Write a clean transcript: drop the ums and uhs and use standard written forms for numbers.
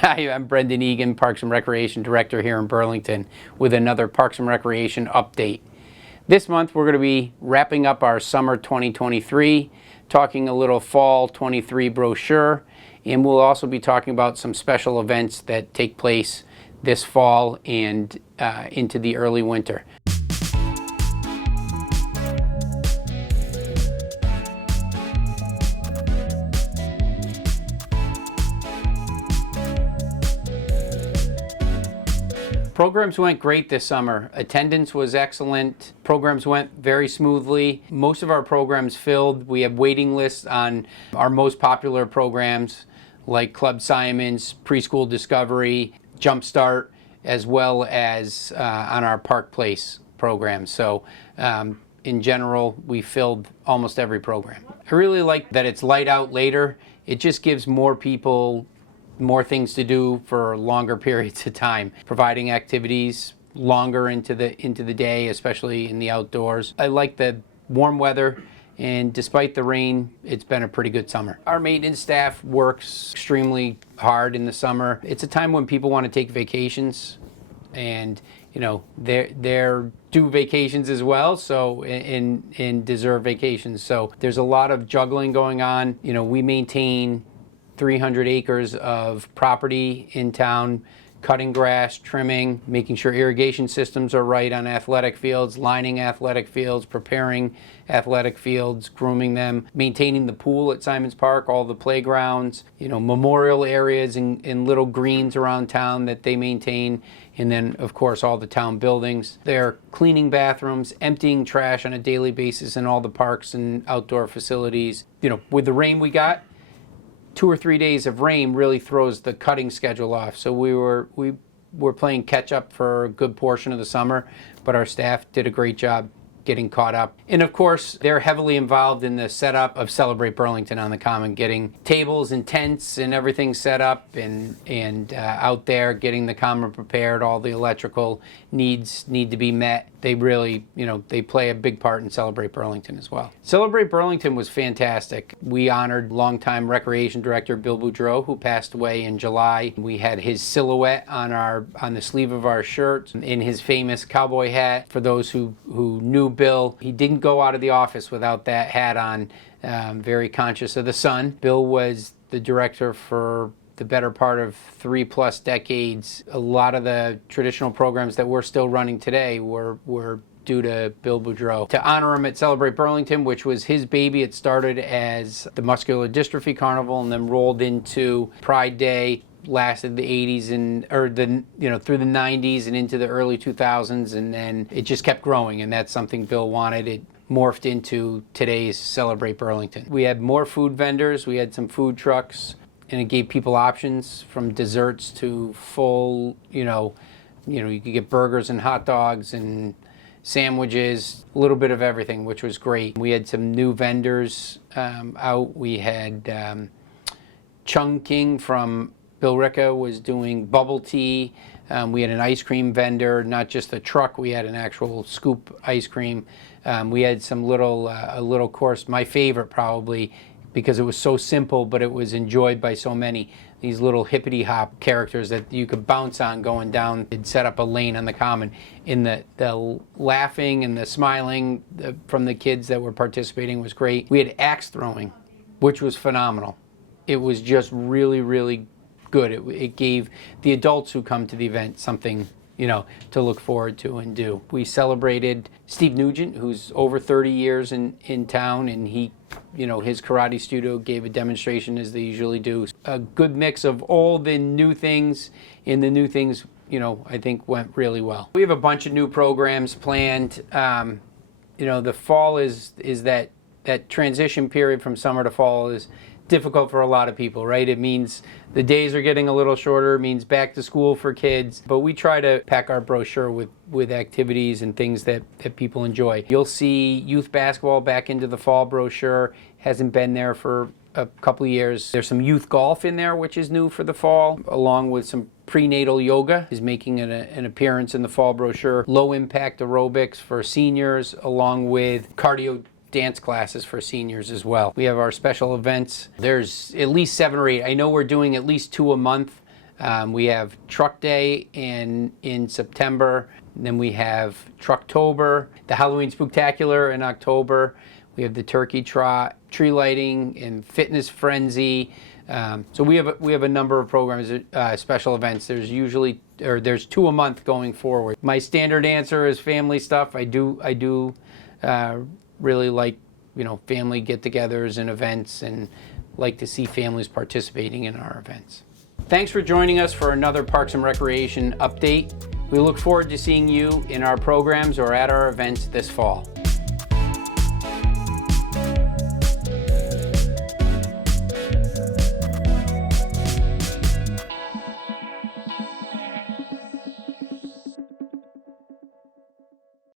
Hi, I'm Brendan Egan, Parks and Recreation Director here in Burlington with another Parks and Recreation update. This month we're going to be wrapping up our summer 2023, talking a little fall 23 brochure, and we'll also be talking about some special events that take place this fall and into the early winter. Programs went great this summer. Attendance was excellent. Programs went very smoothly. Most of our programs filled. We have waiting lists on our most popular programs like Club Simon's, Preschool Discovery, Jumpstart, as well as on our Park Place program. So in general, we filled almost every program. I really like that it's light out later. It just gives more people more things to do for longer periods of time, providing activities longer into the day, especially in the outdoors. I like the warm weather, and despite the rain, it's been a pretty good summer. Our maintenance staff works extremely hard in the summer. It's a time when people want to take vacations, and you know they're due vacations as well, so in deserved vacations. So there's a lot of juggling going on. You know, we maintain 300 acres of property in town, cutting grass, trimming, making sure irrigation systems are right on athletic fields, lining athletic fields, preparing athletic fields, grooming them, maintaining the pool at Simons Park, all the playgrounds, you know, memorial areas and little greens around town that they maintain, and then of course all the town buildings. They're cleaning bathrooms, emptying trash on a daily basis in all the parks and outdoor facilities. You know, with the rain we got, 2 or 3 days of rain really throws the cutting schedule off. So we were playing catch up for a good portion of the summer, but our staff did a great job getting caught up. And of course, they're heavily involved in the setup of Celebrate Burlington on the Common, getting tables and tents and everything set up and out there, getting the Common prepared. All the electrical needs need to be met. They really, you know, they play a big part in Celebrate Burlington as well. Celebrate Burlington was fantastic. We honored longtime Recreation Director Bill Boudreau, who passed away in July. We had his silhouette on the sleeve of our shirt in his famous cowboy hat. For those who knew Bill, he didn't go out of the office without that hat on, very conscious of the sun. Bill was the director for the better part of 3+ decades. A lot of the traditional programs that we're still running today were due to Bill Boudreau. To honor him at Celebrate Burlington, which was his baby, it started as the Muscular Dystrophy Carnival and then rolled into Pride Day, lasted the 80s through the 90s and into the early 2000s, and then it just kept growing, and that's something Bill wanted. It morphed into today's Celebrate Burlington. We had more food vendors, we had some food trucks, and it gave people options from desserts to full, you could get burgers and hot dogs and sandwiches, a little bit of everything, which was great. We had some new vendors out. We had Chung King from Bill Ricca was doing bubble tea. We had an ice cream vendor, not just a truck, we had an actual scoop ice cream. We had some a little course, my favorite probably, because it was so simple, but it was enjoyed by so many. These little hippity hop characters that you could bounce on going down. They'd set up a lane on the Common. In the laughing and the smiling from the kids that were participating was great. We had axe throwing, which was phenomenal. It was just really, really good. It gave the adults who come to the event something, to look forward to and do. We celebrated Steve Nugent, who's over 30 years in town, and he, his karate studio gave a demonstration as they usually do. A good mix of all the new things, and the new things, I think went really well. We have a bunch of new programs planned. The fall is that transition period from summer to fall is difficult for a lot of people, right? It means the days are getting a little shorter, it means back to school for kids, but we try to pack our brochure with activities and things that people enjoy. You'll see youth basketball back into the fall brochure, hasn't been there for a couple of years. There's some youth golf in there, which is new for the fall, along with some prenatal yoga is making an appearance in the fall brochure. Low impact aerobics for seniors, along with cardio dance classes for seniors as well. We have our special events. There's at least 7 or 8. I know we're doing at least 2 a month. We have Truck Day in September. And then we have Trucktober, the Halloween Spooktacular in October. We have the Turkey Trot, tree lighting, and Fitness Frenzy. So we have a number of programs, special events. There's 2 a month going forward. My standard answer is family stuff. I do really like, family get-togethers and events, and like to see families participating in our events. Thanks for joining us for another Parks and Recreation update. We look forward to seeing you in our programs or at our events this fall.